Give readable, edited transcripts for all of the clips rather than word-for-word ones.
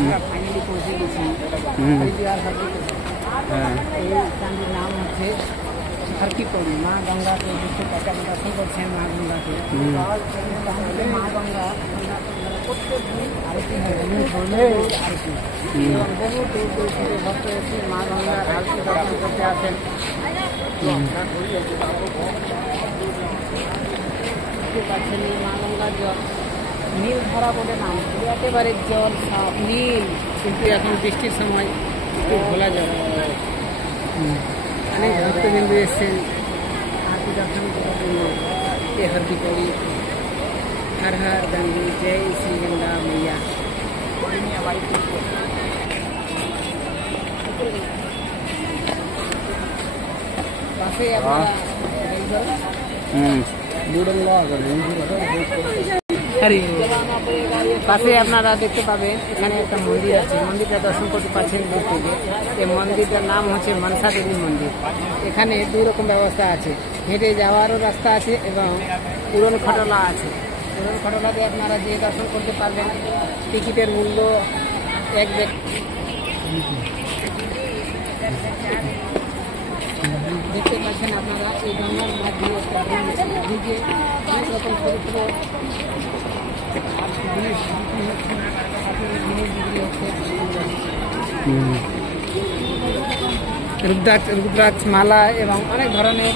আমরা ফাইনালি পৌঁছে গেছি হরিদ্বার হরকিপৌড়ি। এই স্থানটির নাম হচ্ছে হরকিপৌড়ি। মা গঙ্গাকে দেখতে পাচ্ছেন, দর্শন করছেন মা গঙ্গাকে। মা গঙ্গা প্রত্যেক দিন আরতি হয়, আরতি এবং বহু দূর দূর থেকে ভক্ত এসে মা গঙ্গার আরতি দর্শন করতে আসেন। দেখতে পাচ্ছেন মা গঙ্গার জল নীল ধারা বলে নাম, একেবারে জল সাফ নীল, কিন্তু এখন বৃষ্টির সময় একটু ঘোলা জল। অনেক ভক্তবিন্দু এসছেন আরতি দর্শন করার জন্য। এ হরকিপৌড়ি। हर हर गंगे जय श्री गंगा मैया। পাশে আপনারা দেখতে পাবেন এখানে একটা মন্দির আছে, মন্দিরটা দর্শন করতে পারছেন দূর থেকে। এই মন্দিরটার নাম হচ্ছে মনসা দেবী মন্দির। এখানে দুই রকম ব্যবস্থা আছে, হেঁটে যাওয়ারও রাস্তা আছে এবং উড়ন খটলা আছে। উড়ন খটলা দিয়ে আপনারা গিয়ে দর্শন করতে পারবেন। টিকিটের মূল্য এক ব্যক্তি। দেখতে পাচ্ছেন আপনারা এই গঙ্গার মধ্যে একটা ব্রিজে অনেক রকম ছোটো ছোটো জিনিস বিক্রি হচ্ছে। রুদ্রাক্ষ মালা এবং অনেক ধরনের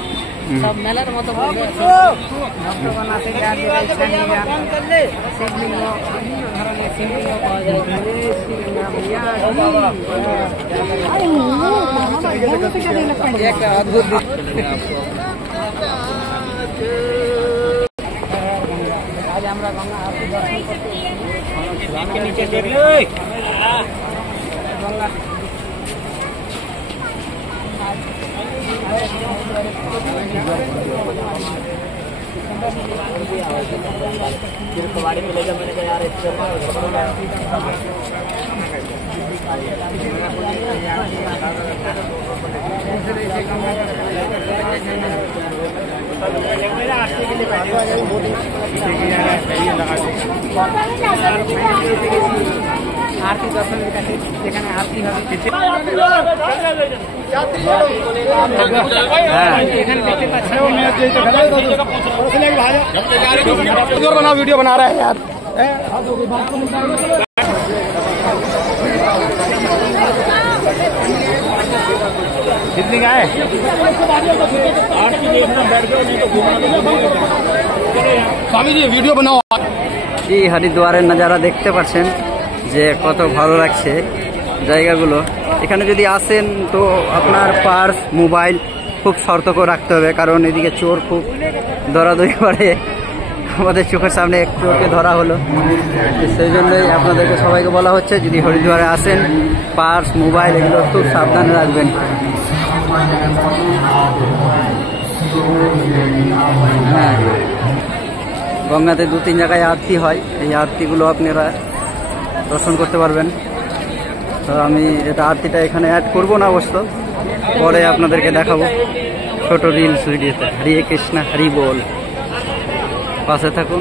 সব মেলার মতো ভক্তগণ আছে, যার যেটা ইচ্ছা নিয়ে যান। শিবলিঙ্গ, বিভিন্ন ধরনের শিবলিঙ্গ পাওয়া যায়। একটা অদ্ভুত আজ আমরা গঙ্গা আরতি দর্শন করতে গঙ্গা कबाड़ी मिलेगा। मैंने कहा यार इससे आरती दर्शन যেখানে आरती হবে এখানে দেখতে পাচ্ছেন। वीडियो बना रहा है यार। कितनी का है? स्वामी जी वीडियो बनाओ। এই হরিদ্বারের নজারা দেখতে পাচ্ছেন যে কত ভালো লাগছে জায়গাগুলো। এখানে যদি আসেন তো আপনার পার্স মোবাইল খুব সতর্ক রাখতে হবে, কারণ এদিকে চোর খুব দরাদরি করে। আমাদের চোখের সামনে এক চোরকে ধরা হলো, সেই জন্যই আপনাদেরকে সবাইকে বলা হচ্ছে যদি হরিদ্বারে আসেন পার্স মোবাইল এগুলো খুব সাবধানে রাখবেন। হ্যাঁ, গঙ্গাতে 2-3 জায়গায় আরতি হয়, এই আরতিগুলো আপনারা দর্শন করতে পারবেন। তো আমি এটা আরতিটা এখানে অ্যাড করবো না, অবশ্য পরে আপনাদেরকে দেখাবো ছোট রিলস ভিডিওতে। হরে কৃষ্ণ হরি বল, পাশে থাকুন।